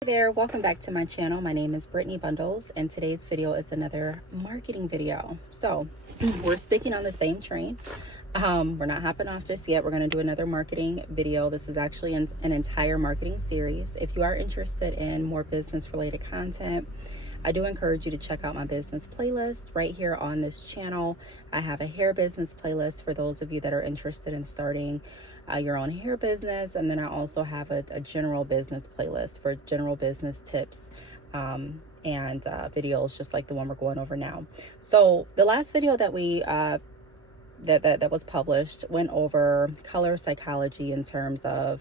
Hey there, welcome back to my channel. My name is Brittney Bundles, and today's video is another marketing video. So we're sticking on the same train. We're not hopping off just yet. We're going to do another marketing video. This is actually an entire marketing series. If you are interested in more business related content, I do encourage you to check out my business playlist right here on this channel. I have a hair business playlist for those of you that are interested in starting your own hair business. And then I also have a general business playlist for general business tips and videos just like the one we're going over now. So the last video that we that was published went over color psychology in terms of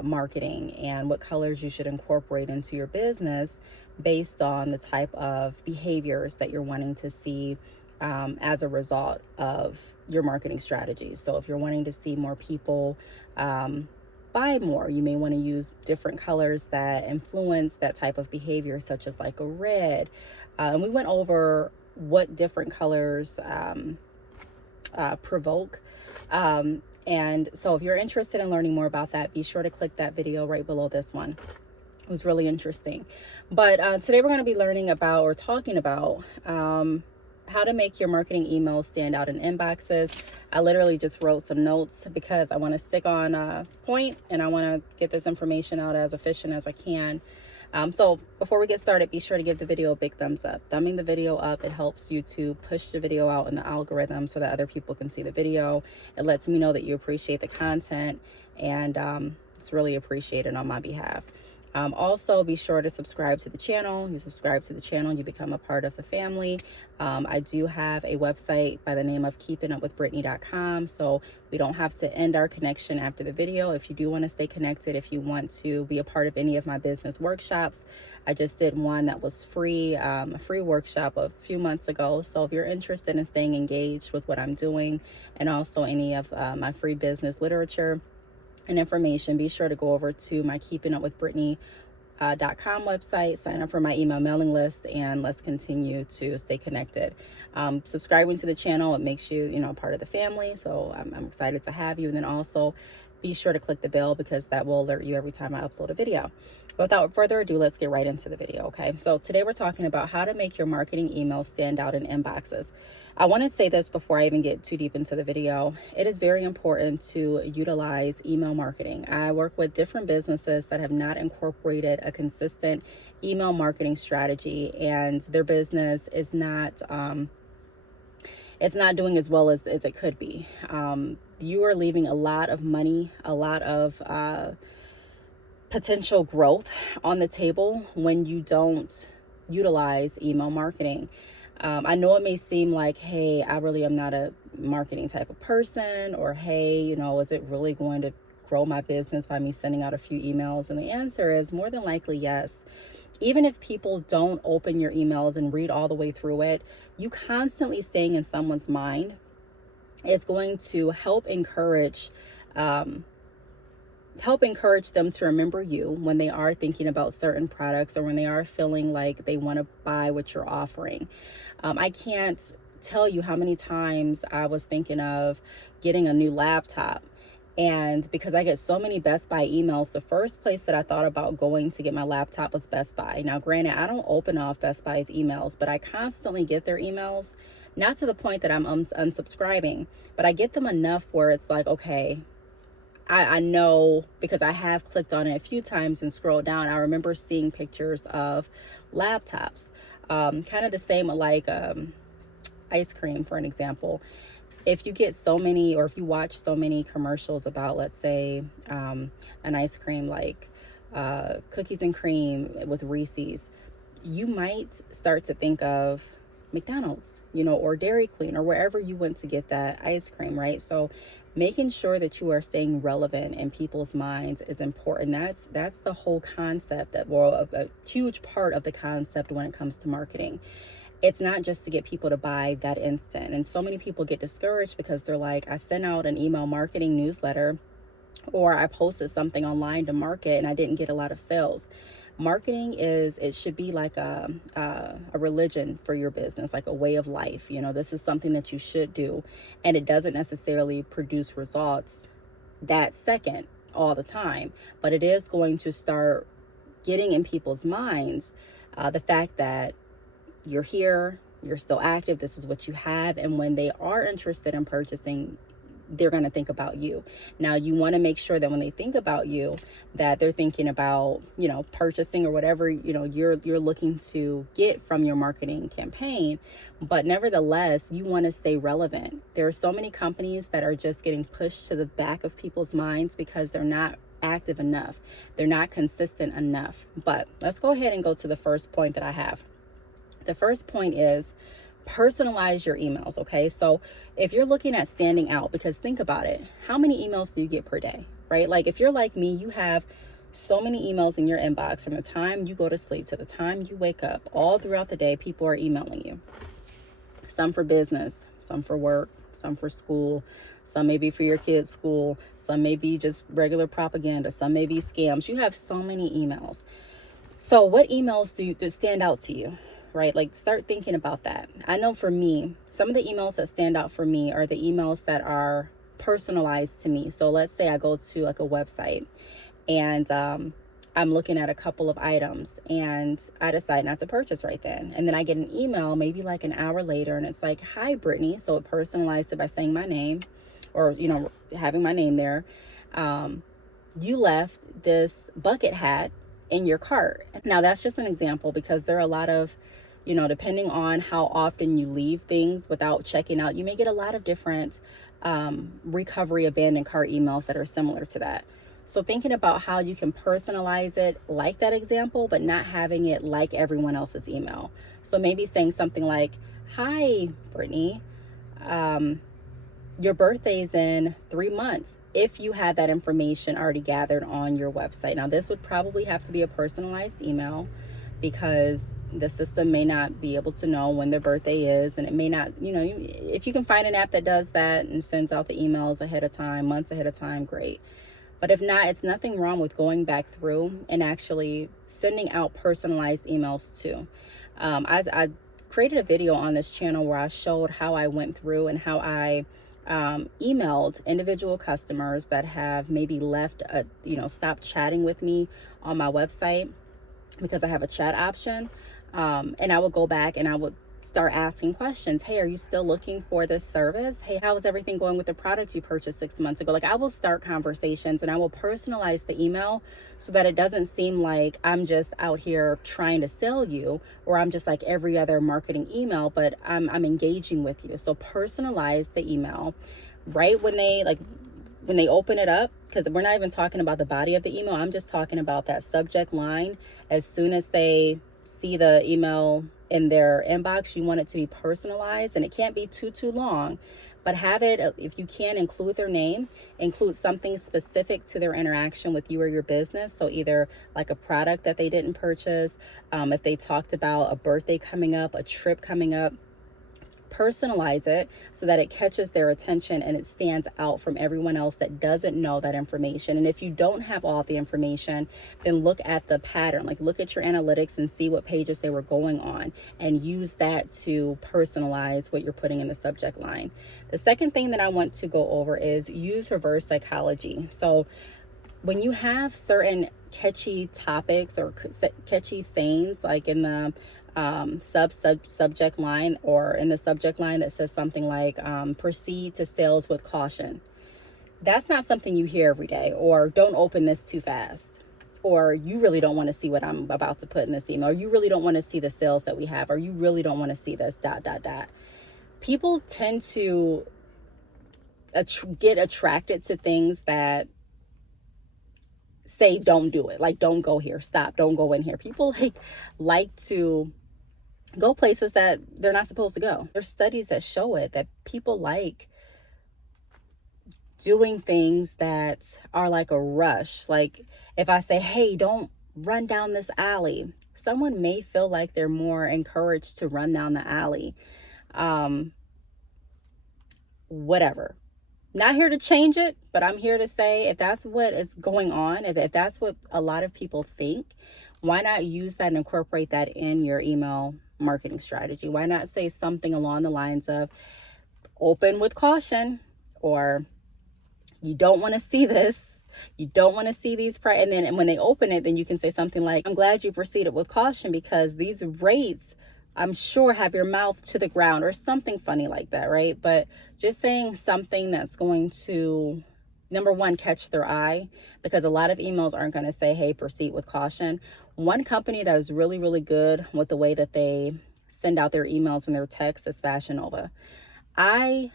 marketing and what colors you should incorporate into your business based on the type of behaviors that you're wanting to see as a result of your marketing strategies. So if you're wanting to see more people buy more, you may want to use different colors that influence that type of behavior, such as like a red. And we went over what different colors provoke. And so if you're interested in learning more about that, be sure to click that video right below this one. It was really interesting. But today we're going to be learning about or talking about how to make your marketing emails stand out in inboxes. I literally just wrote some notes because I want to stick on point and I want to get this information out as efficient as I can. So before we get started, be sure to give the video a big thumbs up. Thumbing the video up, it helps you to push the video out in the algorithm so that other people can see the video. It lets me know that you appreciate the content, and it's really appreciated on my behalf. Also, be sure to subscribe to the channel. You subscribe to the channel, you become a part of the family. I do have a website by the name of keepingupwithbrittney.com, so we don't have to end our connection after the video. If you do want to stay connected, if you want to be a part of any of my business workshops, I just did one that was free, a free workshop a few months ago. So if you're interested in staying engaged with what I'm doing and also any of my free business literature and information, be sure to go over to my keepingupwithbrittney.com website, sign up for my email mailing list, and let's continue to stay connected. Subscribing to the channel, it makes you part of the family, so I'm excited to have you. And then also be sure to click the bell because that will alert you every time I upload a video. But without further ado, let's get right into the video. Okay, so today we're talking about how to make your marketing emails stand out in inboxes. I want to say this before I even get too deep into the video. It is very important to utilize email marketing. I work with different businesses that have not incorporated a consistent email marketing strategy, and their business is not it's not doing as well as it could be. You are leaving a lot of money, a lot of potential growth on the table when you don't utilize email marketing. I know it may seem like, hey, I really am not a marketing type of person, or hey, is it really going to grow my business by me sending out a few emails? And the answer is more than likely yes. Even if people don't open your emails and read all the way through it, you constantly staying in someone's mind is going to help encourage them to remember you when they are thinking about certain products or when they are feeling like they want to buy what you're offering. I can't tell you how many times I was thinking of getting a new laptop. And because I get so many Best Buy emails, the first place that I thought about going to get my laptop was Best Buy. Now, granted, I don't open off Best Buy's emails, but I constantly get their emails, not to the point that I'm unsubscribing, but I get them enough where it's like, okay, I know because I have clicked on it a few times and scrolled down. I remember seeing pictures of laptops, kind of the same like ice cream, for an example. If you get so many, or if you watch so many commercials about, let's say, an ice cream like cookies and cream with Reese's, you might start to think of McDonald's, or Dairy Queen, or wherever you went to get that ice cream, right? So making sure that you are staying relevant in people's minds is important. That's the whole concept, a huge part of the concept when it comes to marketing. It's not just to get people to buy that instant. And so many people get discouraged because they're like, I sent out an email marketing newsletter, or I posted something online to market and I didn't get a lot of sales. Marketing it should be like a religion for your business, like a way of life. This is something that you should do, and it doesn't necessarily produce results that second all the time, but it is going to start getting in people's minds the fact that you're here, you're still active, this is what you have, and when they are interested in purchasing, they're going to think about you. Now, you want to make sure that when they think about you, that they're thinking about, purchasing or whatever, you're looking to get from your marketing campaign. But nevertheless, you want to stay relevant. There are so many companies that are just getting pushed to the back of people's minds because they're not active enough. They're not consistent enough. But let's go ahead and go to the first point that I have. The first point is personalize your emails. Okay, so if you're looking at standing out, because think about it, how many emails do you get per day, right? Like if you're like me, you have so many emails in your inbox from the time you go to sleep to the time you wake up. All throughout the day, people are emailing you. Some for business, some for work, some for school, some maybe for your kids' school, some may be just regular propaganda, some may be scams. You have so many emails. So what emails do stand out to you? Right? Like start thinking about that. I know for me, some of the emails that stand out for me are the emails that are personalized to me. So let's say I go to like a website and I'm looking at a couple of items and I decide not to purchase right then. And then I get an email maybe like an hour later and it's like, "Hi, Brittney." So it personalized it by saying my name or, having my name there. You left this bucket hat in your cart. Now that's just an example because there are a lot of, depending on how often you leave things without checking out, you may get a lot of different recovery abandoned cart emails that are similar to that. So thinking about how you can personalize it like that example, but not having it like everyone else's email. So maybe saying something like, "Hi, Brittney, your birthday's in 3 months." If you have that information already gathered on your website. Now, this would probably have to be a personalized email because the system may not be able to know when their birthday is, and it may not, if you can find an app that does that and sends out the emails ahead of time, months ahead of time, great. But if not, it's nothing wrong with going back through and actually sending out personalized emails too. I created a video on this channel where I showed how I went through and how I emailed individual customers that have maybe left stopped chatting with me on my website because I have a chat option. And I would go back and I would start asking questions. "Hey, are you still looking for this service? Hey, how is everything going with the product you purchased 6 months ago?" Like I will start conversations and I will personalize the email so that it doesn't seem like I'm just out here trying to sell you or I'm just like every other marketing email, but I'm engaging with you. So personalize the email right when they open it up, because we're not even talking about the body of the email. I'm just talking about that subject line. As soon as they see the email in their inbox, you want it to be personalized, and it can't be too long, but have it, if you can, include their name, include something specific to their interaction with you or your business. So either like a product that they didn't purchase, if they talked about a birthday coming up, a trip coming up, personalize it so that it catches their attention and it stands out from everyone else that doesn't know that information. And if you don't have all the information, then look at the pattern, like look at your analytics and see what pages they were going on and use that to personalize what you're putting in the subject line. The second thing that I want to go over is use reverse psychology. So when you have certain catchy topics or catchy sayings, like in the subject line or in the subject line that says something like proceed to sales with caution, that's not something you hear every day. Or don't open this too fast, or you really don't want to see what I'm about to put in this email, or you really don't want to see the sales that we have, or you really don't want to see this ... People tend to get attracted to things that say don't do it, like don't go here, stop, don't go in here. People like to go places that they're not supposed to go. There's studies that show it, that people like doing things that are like a rush. Like if I say, "Hey, don't run down this alley," someone may feel like they're more encouraged to run down the alley. Whatever. Not here to change it, but I'm here to say if that's what is going on, if that's what a lot of people think, why not use that and incorporate that in your email marketing strategy? Why not say something along the lines of open with caution, or you don't want to see this, You don't want to see these price. And then when they open it, then you can say something like, I'm glad you proceeded with caution because these rates, I'm sure, have your mouth to the ground, or something funny like that, right? But just saying something that's going to, number one, catch their eye, because a lot of emails aren't going to say, hey, proceed with caution. One company that is really, really good with the way that they send out their emails and their texts is Fashion Nova. I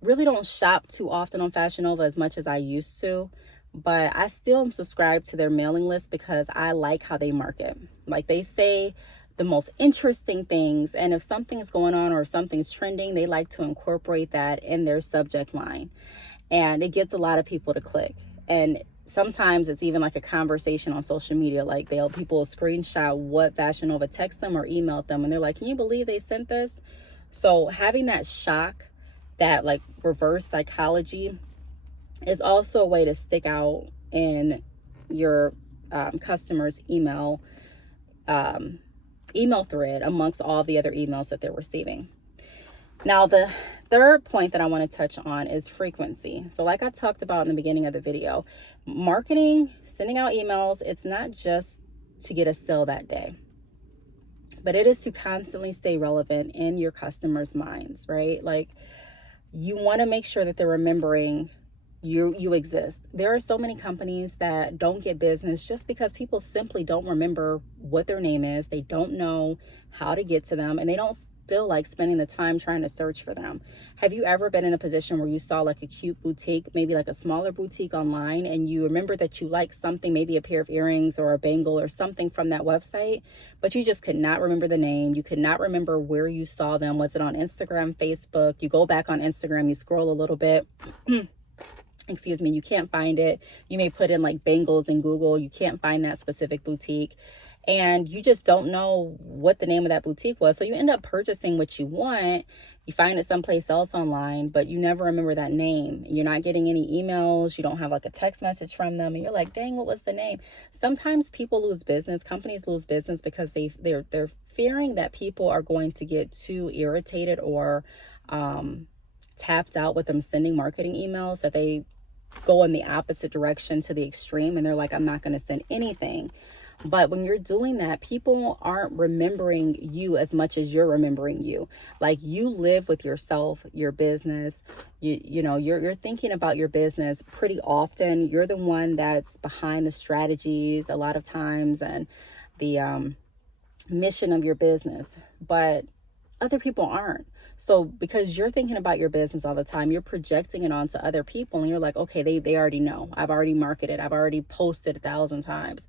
really don't shop too often on Fashion Nova as much as I used to, but I still am subscribed to their mailing list because I like how they market. Like, they say the most interesting things, and if something's going on or if something's trending, they like to incorporate that in their subject line, and it gets a lot of people to click. And sometimes it's even like a conversation on social media. Like, people will screenshot what Fashion Nova text them or emailed them, and they're like, can you believe they sent this? So having that shock, that like reverse psychology, is also a way to stick out in your customers' email thread amongst all the other emails that they're receiving. Now, the third point that I want to touch on is frequency. So like I talked about in the beginning of the video, marketing, sending out emails, it's not just to get a sale that day, but it is to constantly stay relevant in your customers' minds, right? Like, you want to make sure that they're remembering you exist. There are so many companies that don't get business just because people simply don't remember what their name is. They don't know how to get to them, and they don't feel like spending the time trying to search for them. Have you ever been in a position where you saw like a cute boutique, maybe like a smaller boutique online, and you remember that you liked something, maybe a pair of earrings or a bangle or something from that website, but you just could not remember the name? You could not remember where you saw them. Was it on Instagram, Facebook? You go back on Instagram, you scroll a little bit. Excuse me, you can't find it. You may put in like bangles in Google, you can't find that specific boutique, and you just don't know what the name of that boutique was. So you end up purchasing what you want. You find it someplace else online, but you never remember that name. You're not getting any emails. You don't have like a text message from them, and you're like, dang, what was the name? Sometimes people lose business, companies lose business because they're fearing that people are going to get too irritated or tapped out with them sending marketing emails, that they go in the opposite direction to the extreme, and they're like, I'm not going to send anything. But when you're doing that, people aren't remembering you as much as you're remembering you. Like, you live with yourself, your business, you're thinking about your business pretty often. You're the one that's behind the strategies a lot of times and the mission of your business, but other people aren't. So because you're thinking about your business all the time, you're projecting it onto other people, and you're like, okay, they already know. I've already marketed. I've already posted 1,000 times.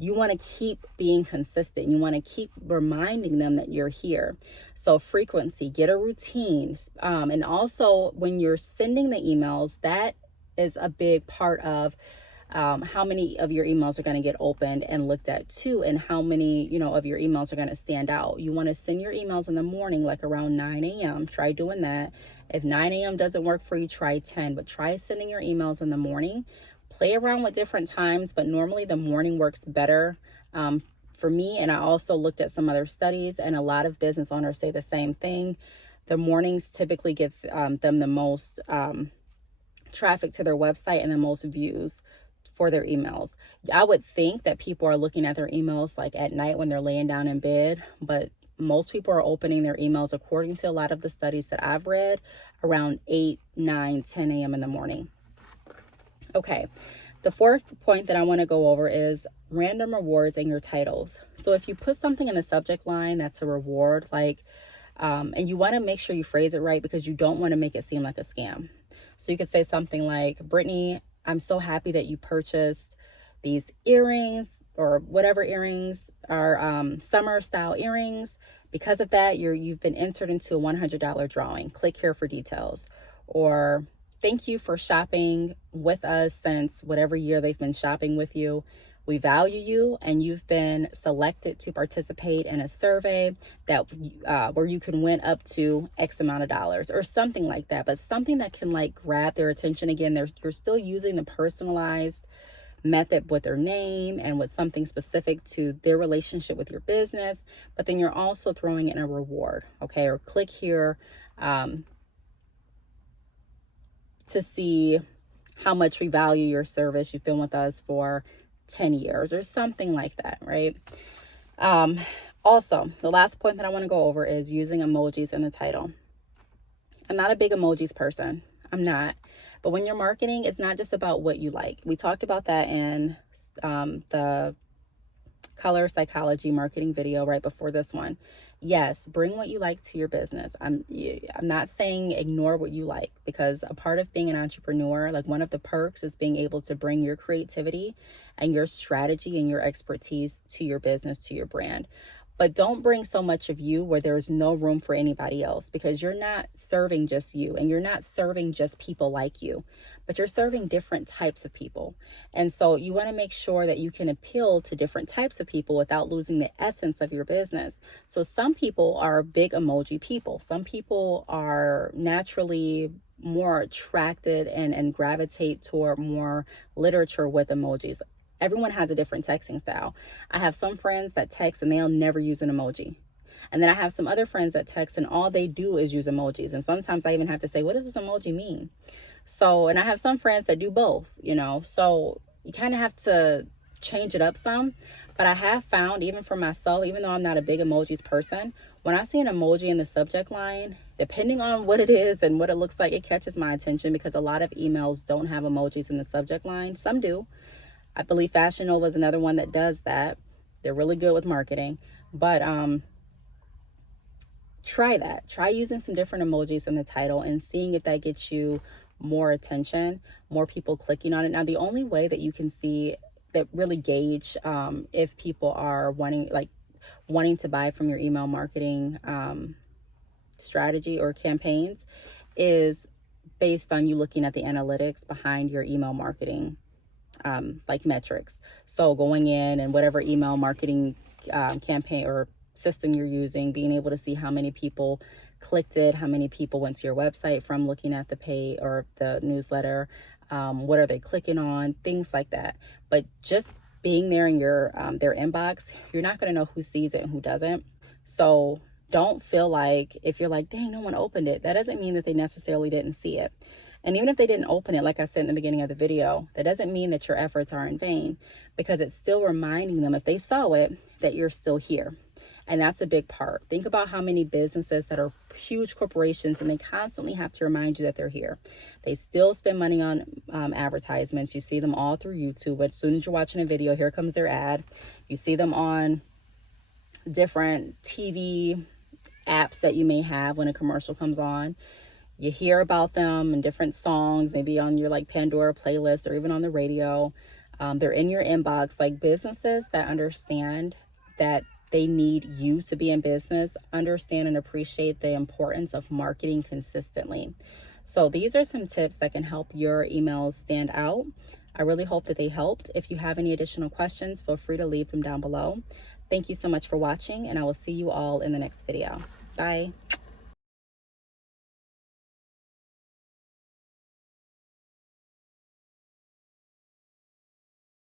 You want to keep being consistent. You want to keep reminding them that you're here. So frequency, get a routine. And also when you're sending the emails, that is a big part of how many of your emails are going to get opened and looked at too, and how many, of your emails are going to stand out. You want to send your emails in the morning, like around 9 a.m. Try doing that. If 9 a.m. doesn't work for you, try 10, but try sending your emails in the morning. Play around with different times, but normally the morning works better for me. And I also looked at some other studies, and a lot of business owners say the same thing. The mornings typically get them the most traffic to their website and the most views for their emails. I would think that people are looking at their emails like at night when they're laying down in bed, but most people are opening their emails, according to a lot of the studies that I've read, around 8, 9, 10 a.m. in the morning. Okay, the fourth point that I want to go over is random rewards in your titles. So if you put something in the subject line that's a reward, like, and you want to make sure you phrase it right, because you don't want to make it seem like a scam. So you could say something like, Brittney, I'm so happy that you purchased these earrings, or whatever earrings are summer style earrings. Because of that, you've been entered into a $100 drawing. Click here for details. Or thank you for shopping with us since whatever year they've been shopping with you. We value you, and you've been selected to participate in a survey that where you can win up to X amount of dollars, or something like that. But something that can like grab their attention. Again, you're still using the personalized method with their name and with something specific to their relationship with your business, but then you're also throwing in a reward. Okay, or click here to see how much we value your service. You've been with us for 10 years or something like that, right? Also, the last point that I want to go over is using emojis in the title. I'm not a big emojis person. I'm not. But when you're marketing, it's not just about what you like. We talked about that in the color psychology marketing video right before this one. Yes, bring what you like to your business. I'm not saying ignore what you like, because a part of being an entrepreneur, like one of the perks is being able to bring your creativity and your strategy and your expertise to your business, to your brand. But don't bring so much of you where there's no room for anybody else, because you're not serving just you, and you're not serving just people like you, but you're serving different types of people. And so you want to make sure that you can appeal to different types of people without losing the essence of your business. So some people are big emoji people. Some people are naturally more attracted and gravitate toward more literature with emojis. Everyone has a different texting style. I have some friends that text and they'll never use an emoji. And then I have some other friends that text and all they do is use emojis. And sometimes I even have to say, what does this emoji mean? So, and I have some friends that do both, so you kind of have to change it up some. But I have found, even for myself, even though I'm not a big emojis person, when I see an emoji in the subject line, depending on what it is and what it looks like, it catches my attention, because a lot of emails don't have emojis in the subject line. Some do. I believe Fashion Nova is another one that does that. They're really good with marketing. But try that. Try using some different emojis in the title and seeing if that gets you more attention, more people clicking on it. Now, the only way that you can see that really gauge if people are wanting to buy from your email marketing strategy or campaigns is based on you looking at the analytics behind your email marketing metrics. So going in and whatever email marketing campaign or system you're using, being able to see how many people clicked it, how many people went to your website from looking at the pay or the newsletter, what are they clicking on, things like that. But just being there in your their inbox, you're not going to know who sees it and who doesn't. So don't feel like, if you're like, dang, no one opened it, that doesn't mean that they necessarily didn't see it. And even if they didn't open it, like I said in the beginning of the video, that doesn't mean that your efforts are in vain, because it's still reminding them, if they saw it, that you're still here. And that's a big part. Think about how many businesses that are huge corporations and they constantly have to remind you that they're here. They still spend money on advertisements. You see them all through YouTube. As soon as you're watching a video, here comes their ad. You see them on different TV apps that you may have when a commercial comes on. You hear about them in different songs, maybe on your Pandora playlist or even on the radio. They're in your inbox. Like, businesses that understand that they need you to be in business, understand and appreciate the importance of marketing consistently. So these are some tips that can help your emails stand out. I really hope that they helped. If you have any additional questions, feel free to leave them down below. Thank you so much for watching, and I will see you all in the next video. Bye.